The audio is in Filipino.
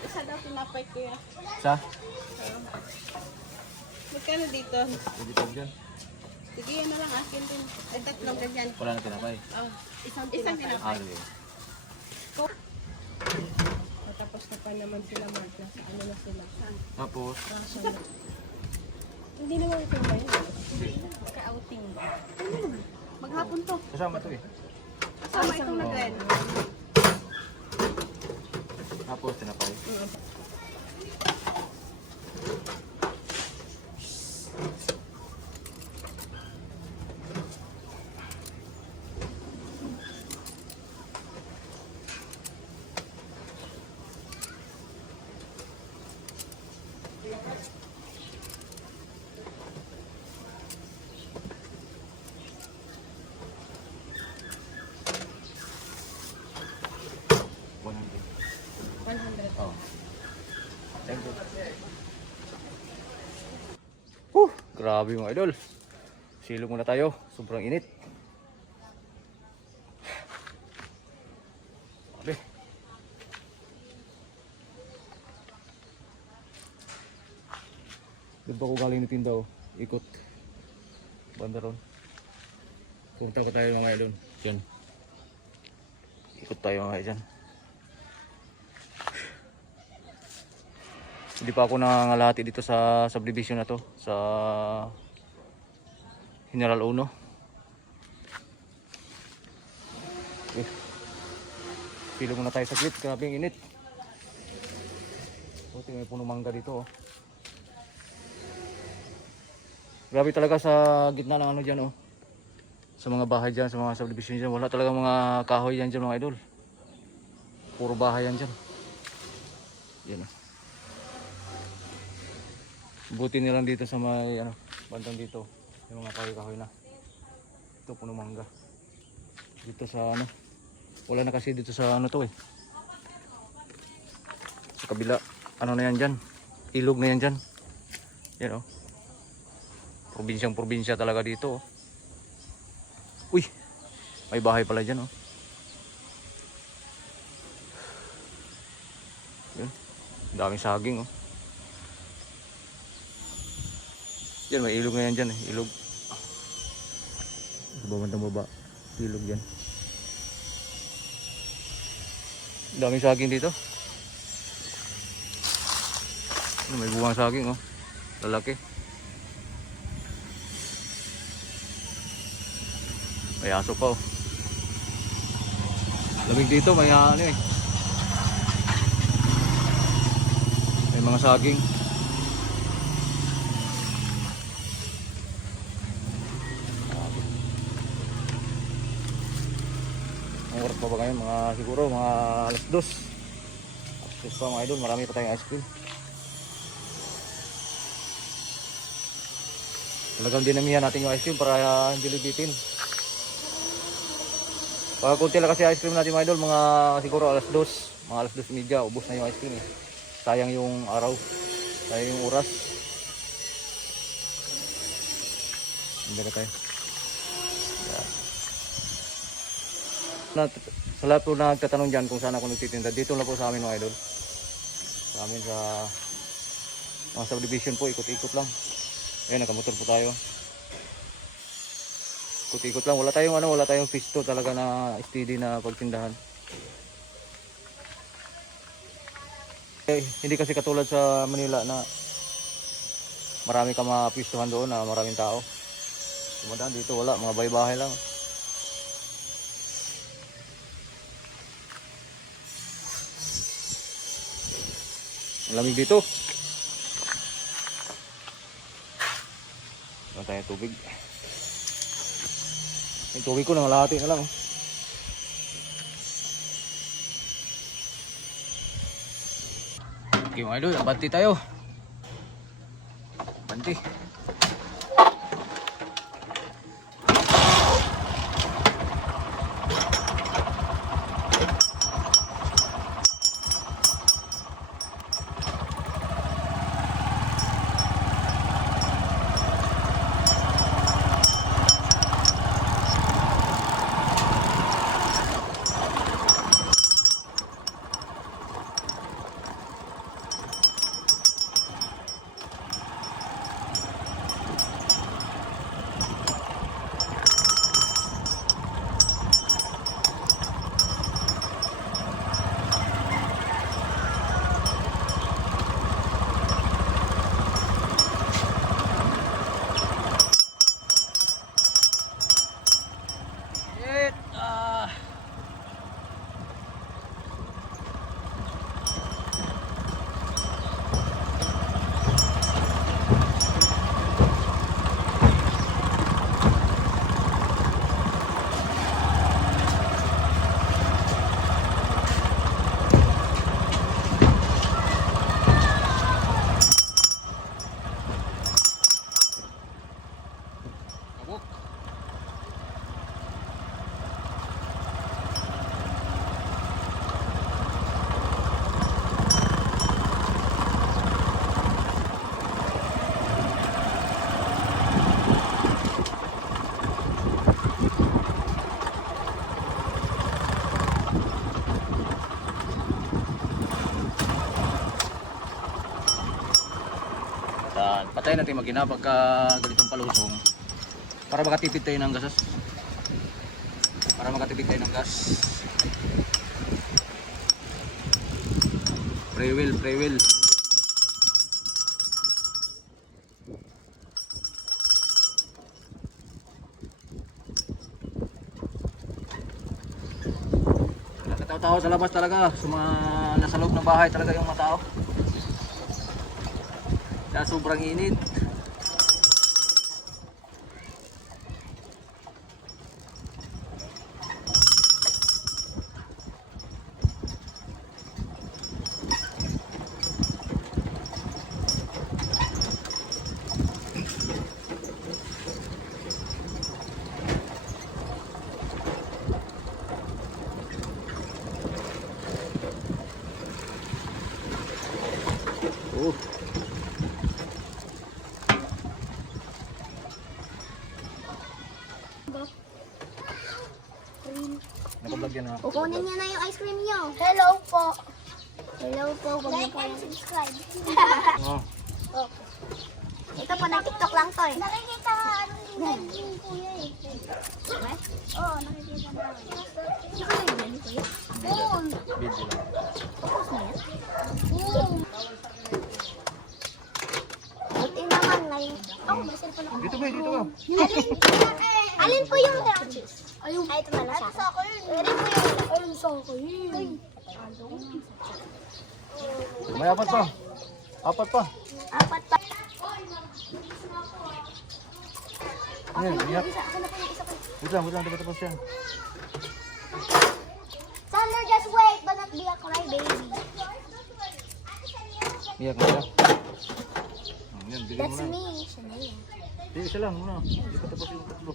Isa daw tinapay ko yan. Sa? Magkano dito? Dito dyan. Sige, yan na lang akin din. Ay, tatlong ganyan. Wala na tinapay. Oh, isang tinapay. Sige. Tapos na pa naman sila, Mark. Nasa ano na sila. Tapos? Hindi naman ito ba yun? Hindi. Ka-outing. Maghapon to. Kasama to eh. Kasama itong nag-rent. Tapos tinapay. Oh. Thank you. Grabe mga idol. Silong muna tayo. Sobrang init. Grabe. Doon pa ko galing na tindaw. Ikot. Banda ron. Punta ko tayo mga idol. Diyan. Ikot tayo mga idol. Hindi pa ako nangangalahati dito sa subdivision na to, sa General Uno. Okay. Pilo muna tayo sa glit, grabe ang init. Buti may puno mangga dito. Oh. Grabe talaga sa gitna ng ano dyan. Oh. Sa mga bahay dyan, sa mga subdivision dyan. Wala talaga mga kahoy yan dyan mga idol. Puro bahay yan dyan. Yan oh. Buti nilang dito sa may ano, bandang dito. Yung mga kahoy-kahoy na. Ito puno mangga. Dito sa ano. Wala na kasi dito sa ano to eh. Sa kabila. Ano na yan dyan. Ilog na yan dyan. Yan oh. Probinsyang-probinsya talaga dito oh. Uy. May bahay pala dyan oh. Yan. Daming saging oh. Yan, may ilog na yan dyan eh. Ilog. Sa babandang baba. Ilog dyan. Daming saging dito. May buwang saging oh. Lalaki. May aso pa oh. Lamig dito, may ano eh. May mga saging. Ang oras pa ba ngayon? Siguro mga alas 2. Alas 2 pa mga idol, marami pa tayong ice cream. Talagang dinamihan natin yung ice cream para hindi libitin. Pag kunti lang kasi ice cream natin mga idol, mga siguro alas 2. Mga alas 2:30, ubos na yung ice cream eh. Sayang yung araw, sayang yung oras. Hindi ka tayo. Sa lahat po na nagtatanong dyan kung saan ako nagtitinda, dito lang po sa amin mga idol. Sa amin sa mga subdivision po, ikot-ikot lang. Ayan, nakamotor po tayo. Ikot-ikot lang, wala tayong pisto talaga na steady na pagtindahan. Hindi kasi katulad sa Manila na marami ka mapistuhan doon na maraming tao. Kumadaan dito wala, mga bahay-bahay lang. Lamig dito. Wala tayong tubig. Yung tubig ko nangalahati na lang. Okay mga idol, banti tayo. Banti. Patayin natin magina pagka ganitong palusong. Para makatipid tayo ng gas. Para makatipid tayo ng gas. Free wheel, free wheel. Nakatawa-tawa sa labas talaga. Sa mga nasa loob ng bahay talaga yung matao. Dahil sobrang init. Oh. Nakablog yan ha. Kukunin niyo na yung ice cream niyo. Hello po. Hello po. Like and subscribe. Oh. Oh. Ito po, nag-tiktok lang to eh. Nakikita ka anong live ni Kuya eh. Oo, nakikita na. Nakalive ni Kuya? Oo. Video lang. Tapos na yan? Oo. Buti naman na yung... Oh, may cellphone ako. Dito ba, dito ba? Alin po yung juice? Ayun. Ay, ito na lang sa akin. Alin po yung... Ayun sa akin. May apat pa. Apat pa. Apat pa. Yan, yan. Isa, ako na po yung isa ko. Wait lang, dapat tapos yan. Thunder, just wait, but not be a crybaby. Iyak na siya. Yan, bigyan mo That's na. me. Siya na yan. Hindi, isa lang muna. Hindi pa tapos yung tatlo.